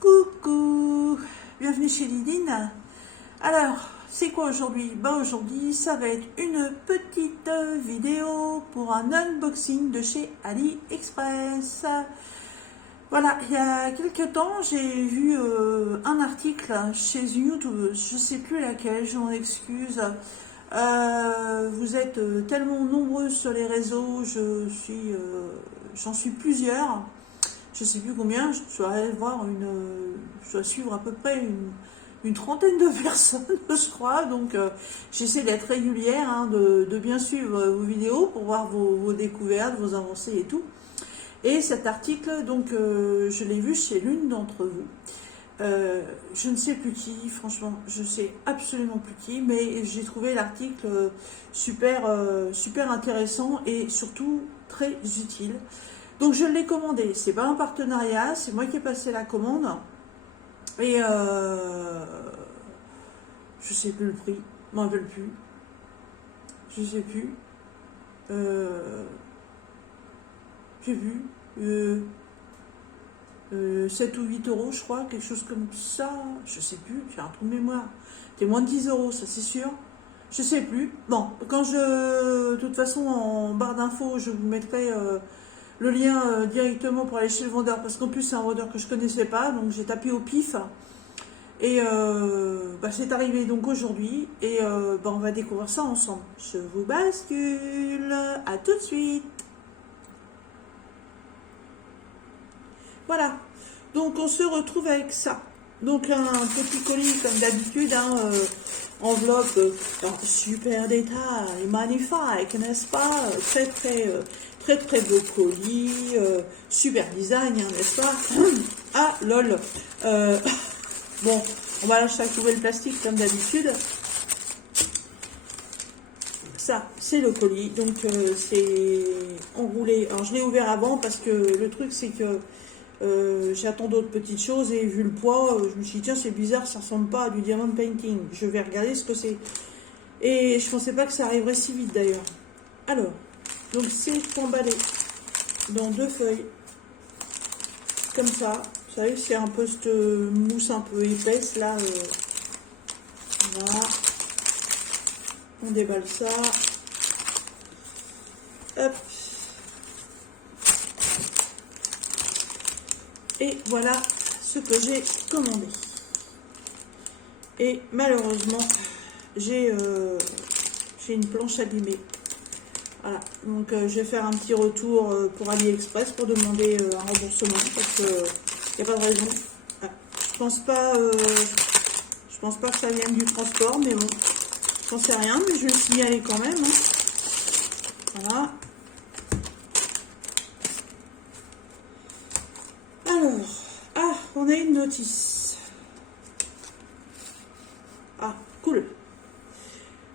Coucou, bienvenue chez Lidine. Alors, c'est quoi aujourd'hui? Aujourd'hui, ça va être une petite vidéo pour un unboxing de chez AliExpress. Voilà, il y a quelques temps, j'ai vu un article chez une youtubeuse, je sais plus laquelle, je m'en excuse. Vous êtes tellement nombreux sur les réseaux, j'en suis plusieurs. Je sais plus combien, je dois aller voir je dois suivre à peu près une trentaine de personnes, je crois. Donc, j'essaie d'être régulière, hein, de bien suivre vos vidéos pour voir vos découvertes, vos avancées et tout. Et cet article, donc, je l'ai vu chez l'une d'entre vous. Je ne sais plus qui, franchement, je sais absolument plus qui, mais j'ai trouvé l'article super intéressant et surtout très utile. Donc je l'ai commandé, c'est pas un partenariat, c'est moi qui ai passé la commande. Et je sais plus le prix, je m'en rappelle plus. Je sais plus. J'ai vu 7 ou 8 euros, je crois, quelque chose comme ça. Je sais plus, j'ai un trou de mémoire. C'était moins de 10 euros, ça c'est sûr. Je sais plus. Bon, de toute façon, en barre d'infos, je vous mettrai le lien directement pour aller chez le vendeur, parce qu'en plus c'est un vendeur que je connaissais pas, donc j'ai tapé au pif et c'est arrivé donc aujourd'hui et on va découvrir ça ensemble. Je vous bascule, à tout de suite. Voilà, donc on se retrouve avec ça. Donc un petit colis comme d'habitude, hein, enveloppe super détail, magnifique, n'est-ce pas? Très beau colis, super design, hein, n'est-ce pas? Ah lol. Bon, on va lâcher le plastique comme d'habitude. Ça, c'est le colis, donc c'est enroulé. Alors je l'ai ouvert avant parce que le truc c'est que j'attends d'autres petites choses et vu le poids, je me suis dit tiens c'est bizarre, ça ressemble pas à du diamond painting. Je vais regarder ce que c'est. Et je pensais pas que ça arriverait si vite d'ailleurs. Alors, donc c'est emballé dans 2 feuilles, comme ça. Vous savez, c'est un peu cette mousse un peu épaisse là. Voilà. On déballe ça. Hop. Et voilà ce que j'ai commandé. Et malheureusement, j'ai une planche abîmée. Voilà, donc je vais faire un petit retour pour AliExpress pour demander un remboursement parce que il n'y a pas de raison. Ah, je pense pas que ça vienne du transport, mais bon, j'en sais rien, mais je vais le signaler quand même. Hein. Voilà. Alors, on a une notice. Ah, cool.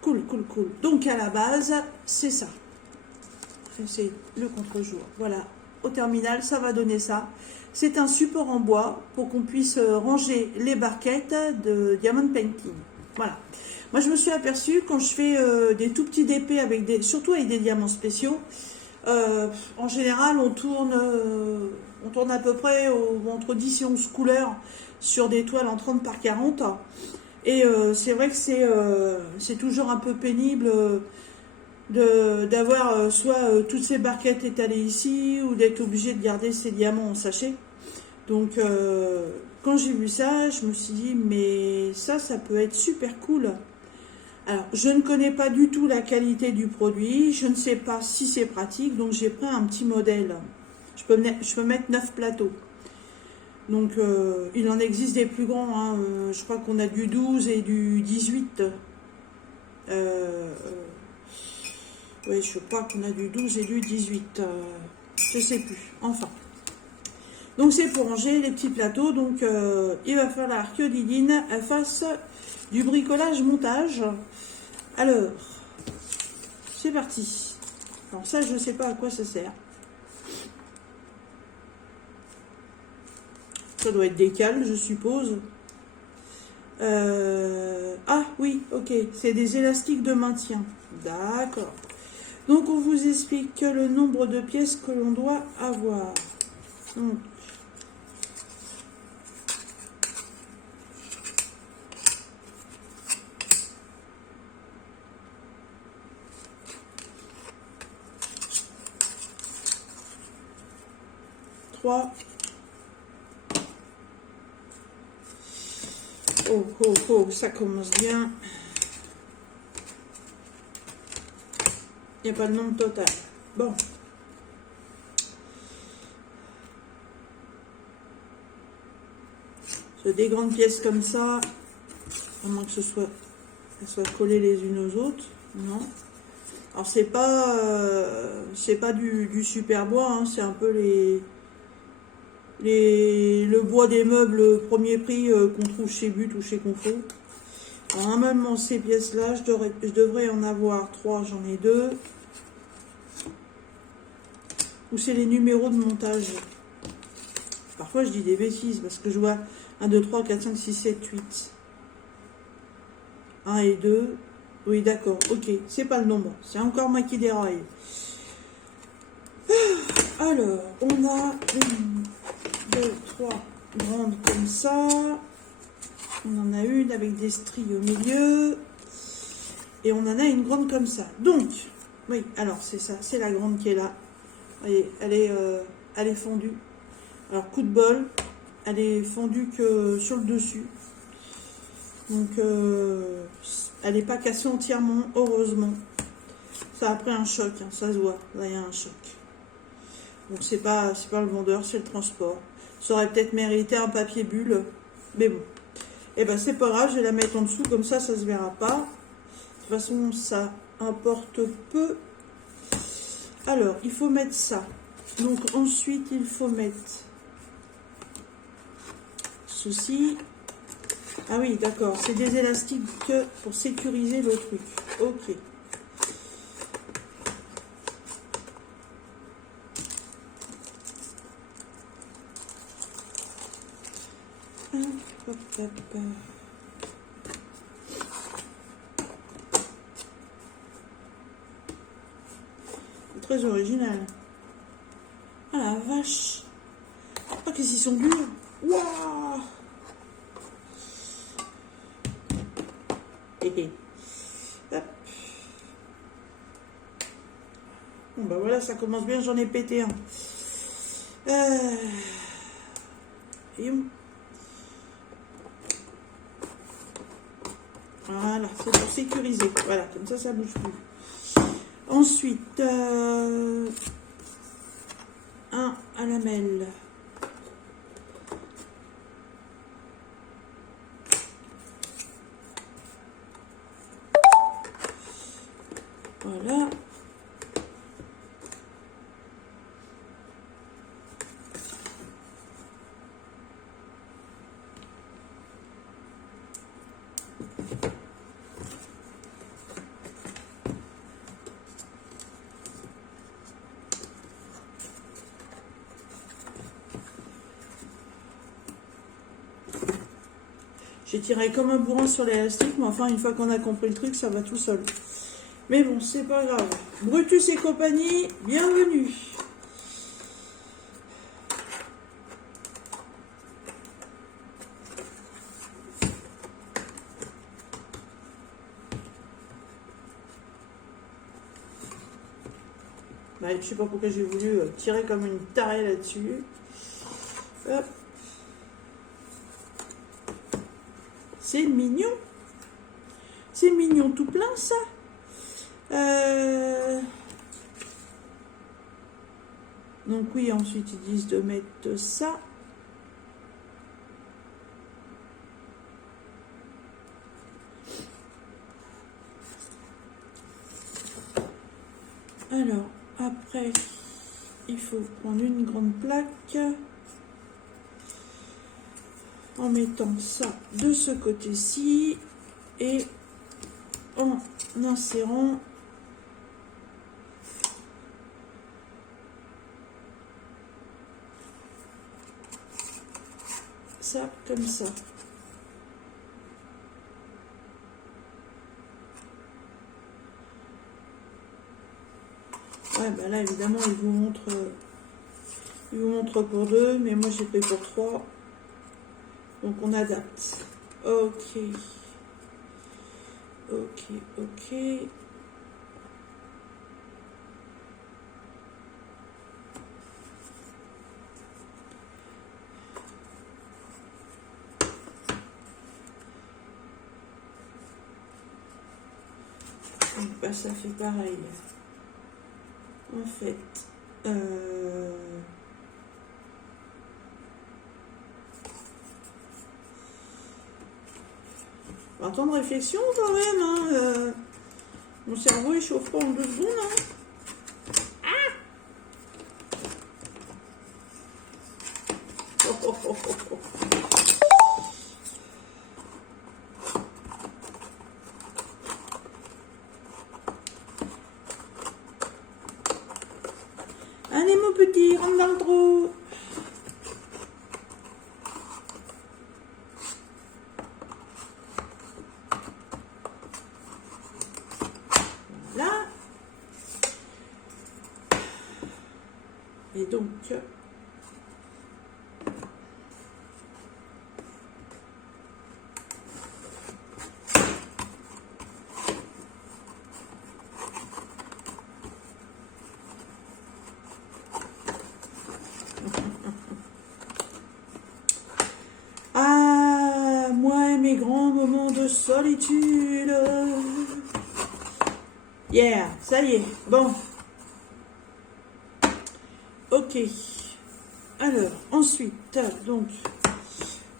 Cool. Donc à la base, c'est ça. C'est le contre-jour. Voilà, au terminal, ça va donner ça. C'est un support en bois pour qu'on puisse ranger les barquettes de diamond painting. Voilà. Moi, je me suis aperçue quand je fais des tout petits DP surtout avec des diamants spéciaux. En général, on tourne à peu près entre 10 et 11 couleurs sur des toiles en 30 par 40. Et c'est vrai que c'est toujours un peu pénible d'avoir soit toutes ces barquettes étalées ici ou d'être obligé de garder ces diamants en sachet. Donc quand j'ai vu ça, je me suis dit mais ça peut être super cool. Alors je ne connais pas du tout la qualité du produit, je ne sais pas si c'est pratique, donc j'ai pris un petit modèle. Je peux mettre 9 plateaux. Donc il en existe des plus grands, hein. Je crois qu'on a du 12 et du 18. Oui, je crois qu'on a du 12 et du 18. Je sais plus. Enfin. Donc c'est pour ranger les petits plateaux. Donc il va falloir que Lidine fasse du bricolage montage. Alors, c'est parti. Alors ça, je ne sais pas à quoi ça sert. Ça doit être des cales, je suppose. Ah oui, ok. C'est des élastiques de maintien. D'accord. Donc on vous explique le nombre de pièces que l'on doit avoir. Donc, 3. Oh, oh, oh, ça commence bien. Il n'y a pas de nombre total. Bon. Sur des grandes pièces comme ça, à moins que elles soient collées les unes aux autres. Non. Alors c'est pas du super bois, hein, c'est un peu le bois des meubles premier prix qu'on trouve chez But ou chez Confo. Alors normalement ces pièces là, je devrais en avoir 3, j'en ai 2. Ou c'est les numéros de montage. Parfois je dis des bêtises parce que je vois 1, 2, 3, 4, 5, 6, 7, 8. 1 et 2. Oui, d'accord, ok, c'est pas le nombre, c'est encore moi qui déraille. Alors, on a 1, 2, 3 grandes comme ça. On en a une avec des stries au milieu. Et on en a une grande comme ça. Donc, oui, alors c'est ça, c'est la grande qui est là. Vous voyez, elle est fondue. Alors, coup de bol, elle est fondue que sur le dessus. Donc, elle n'est pas cassée entièrement, heureusement. Ça a pris un choc, hein, ça se voit. Là, il y a un choc. Donc, c'est pas le vendeur, c'est le transport. Ça aurait peut-être mérité un papier bulle, mais bon. Et ben, c'est pas grave, je vais la mettre en dessous, comme ça se verra pas. De toute façon, ça importe peu. Alors, il faut mettre ça. Donc, ensuite, il faut mettre ceci. Ah oui, d'accord, c'est des élastiques pour sécuriser le truc. Ok. Hop, hop, hop. C'est très original. Ah la vache. Oh, qu'est-ce qu'ils sont durs. Waouh. Hop. Bon bah voilà, ça commence bien, j'en ai pété un. Et où? Voilà, c'est pour sécuriser. Voilà, comme ça bouge plus. Ensuite, un à lamelle. Voilà. J'ai tiré comme un bourrin sur l'élastique, mais enfin, une fois qu'on a compris le truc, ça va tout seul. Mais bon, c'est pas grave. Brutus et compagnie, bienvenue. Bah, je sais pas pourquoi j'ai voulu tirer comme une tarée là-dessus. Hop. C'est mignon. C'est mignon tout plein, ça. Donc oui, ensuite ils disent de mettre ça. Alors, après, il faut prendre une grande plaque en mettant ça de ce côté-ci et en insérant ça comme ça. Ouais, bah là évidemment il vous montre pour 2, mais moi j'ai pris pour 3. Donc on adapte. Ok. Ok, ok. bah, ça fait pareil. En fait, un temps de réflexion quand même. Hein, mon cerveau il chauffe pas en 2 secondes. Hein. Allez mon petit, rentre dans le trou. Voilà. Et donc... Ah, moi et mes grands moments de solitude. Yeah, ça y est, bon. Ok. Alors, ensuite, donc,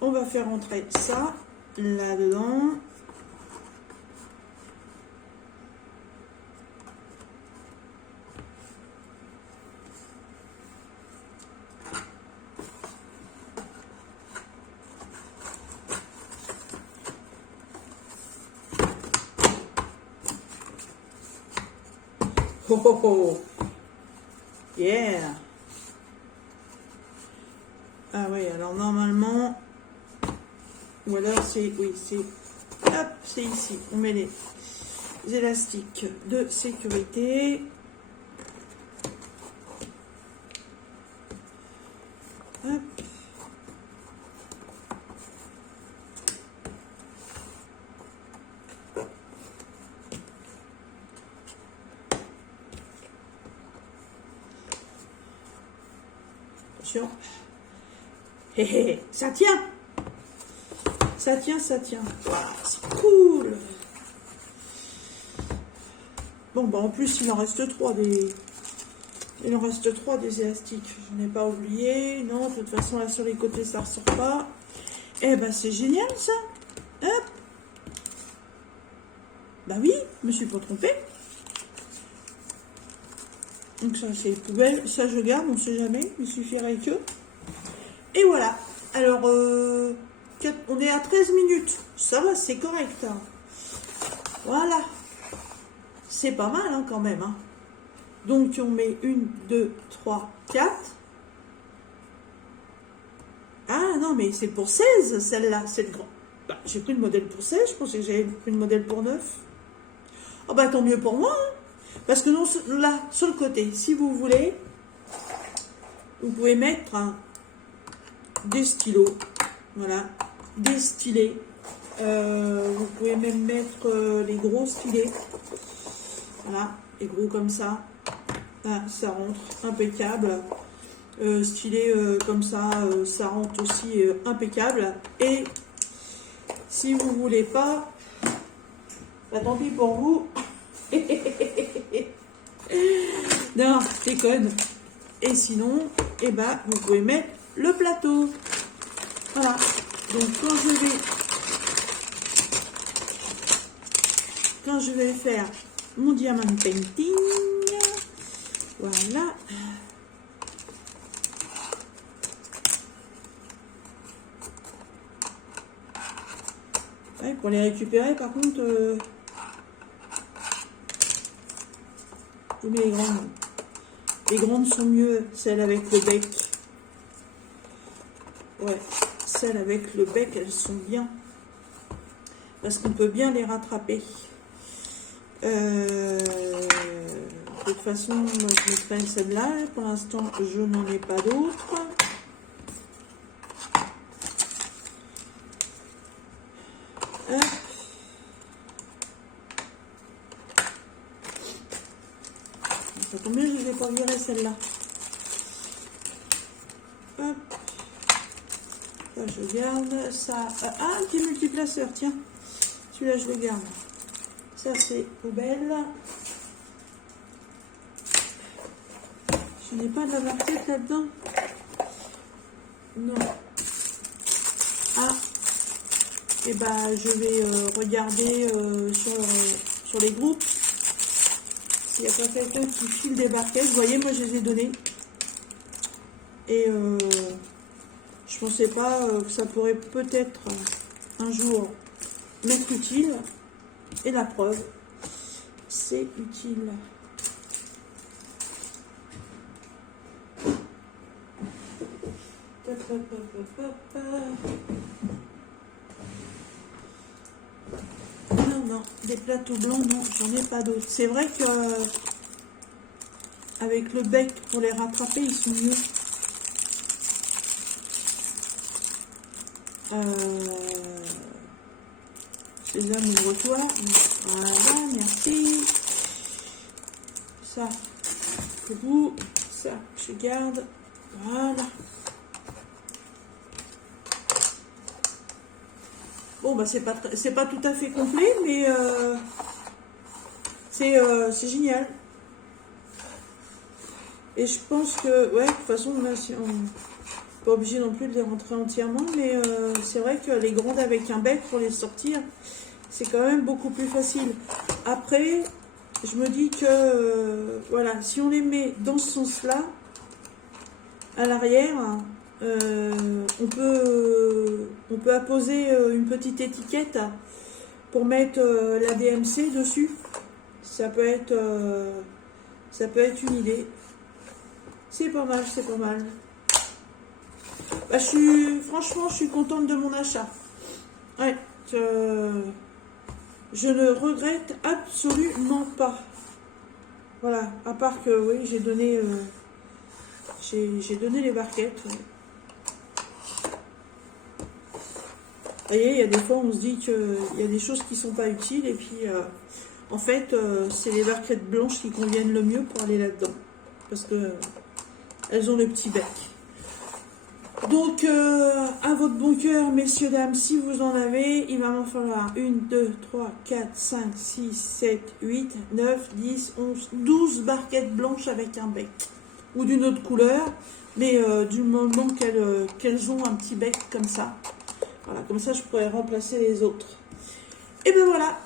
on va faire entrer ça là-dedans. Oh oh oh. Yeah. Ah oui, alors normalement, ou alors c'est, oui, c'est, hop, c'est ici. On met les élastiques de sécurité. Hop. Attention. Hé hé, ça tient. Ça tient, ça tient. Voilà, c'est cool. Bon, bah en plus, il en reste 3 des... Il en reste 3 des élastiques. Je n'ai pas oublié. Non, de toute façon, là, sur les côtés, ça ne ressort pas. Eh ben, c'est génial, ça. Hop. Bah oui, je me suis pas trompée. Donc ça, c'est les poubelles. Ça, je garde, on ne sait jamais. Il suffirait que... Et voilà. Alors, on est à 13 minutes. Ça va, c'est correct. Hein. Voilà. C'est pas mal, hein, quand même. Hein. Donc, on met 1, 2, 3, 4. Ah, non, mais c'est pour 16, celle-là. C'est le grand. Bah, j'ai pris le modèle pour 16. Je pensais que j'avais pris le modèle pour 9. Oh, bah, tant mieux pour moi. Hein. Parce que non, là, sur le côté, si vous voulez, vous pouvez mettre des stylos. Voilà. Des stylets. Vous pouvez même mettre les gros stylets. Voilà. Les gros comme ça. Là, ça rentre impeccable. Stylet comme ça, ça rentre aussi impeccable. Et si vous voulez pas, bah, tant pis pour vous. Non, je déconne. Et sinon, eh ben, vous pouvez mettre le plateau. Voilà. Donc quand je vais faire mon diamant painting, voilà. Ouais, pour les récupérer, par contre, je mets les grandes. Les grandes sont mieux, celles avec le bec. Ouais, celles avec le bec, elles sont bien. Parce qu'on peut bien les rattraper. De toute façon, moi, je mettrai celle-là. Pour l'instant, je n'en ai pas d'autres. Ça tombe bien, je ne vais pas virer celle-là. Hop. Ça, je garde. Ça. Ah, un petit multiplaceur, tiens. Celui-là, je le garde. Ça c'est poubelle. Je n'ai pas de la barquette là-dedans. Non. Ah. Et bah je vais regarder sur les groupes s'il n'y a pas quelqu'un qui file des barquettes. Vous voyez, moi je les ai données. Et je pensais pas que ça pourrait peut-être un jour m'être utile. Et la preuve, c'est utile. Non, des plateaux blancs, non, j'en ai pas d'autres. C'est vrai que avec le bec pour les rattraper, ils sont mieux. Sésame, ouvre-toi. Voilà, merci. Ça, pour vous. Ça, je garde. Voilà. Bon, bah, c'est pas tout à fait complet, mais c'est génial. Et je pense que, ouais, de toute façon, là, si on n'est pas obligé non plus de les rentrer entièrement, mais c'est vrai que les grandes avec un bec pour les sortir, c'est quand même beaucoup plus facile. Après, je me dis que, voilà, si on les met dans ce sens-là, à l'arrière, on peut apposer une petite étiquette pour mettre la DMC dessus. Ça peut être une idée. C'est pas mal, c'est pas mal. Bah, franchement, je suis contente de mon achat. Ouais, je ne regrette absolument pas. Voilà, à part que oui, j'ai donné les barquettes. Ouais. Vous voyez, il y a des fois on se dit qu'il y a des choses qui sont pas utiles et puis en fait c'est les barquettes blanches qui conviennent le mieux pour aller là-dedans parce que elles ont le petit bec. Donc à votre bon cœur, messieurs, dames, si vous en avez, il va m'en falloir 1, 2, 3, 4, 5, 6, 7, 8, 9, 10, 11, 12 barquettes blanches avec un bec ou d'une autre couleur, mais du moment qu'elles ont un petit bec comme ça. Voilà, comme ça je pourrais remplacer les autres. Et ben voilà.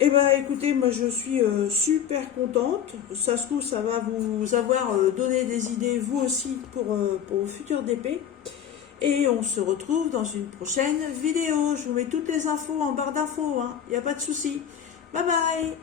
Et ben écoutez, moi je suis super contente. Ça se trouve, ça va vous avoir donné des idées vous aussi pour vos futurs DP. Et on se retrouve dans une prochaine vidéo. Je vous mets toutes les infos en barre d'infos, hein. Il n'y a pas de souci. Bye bye.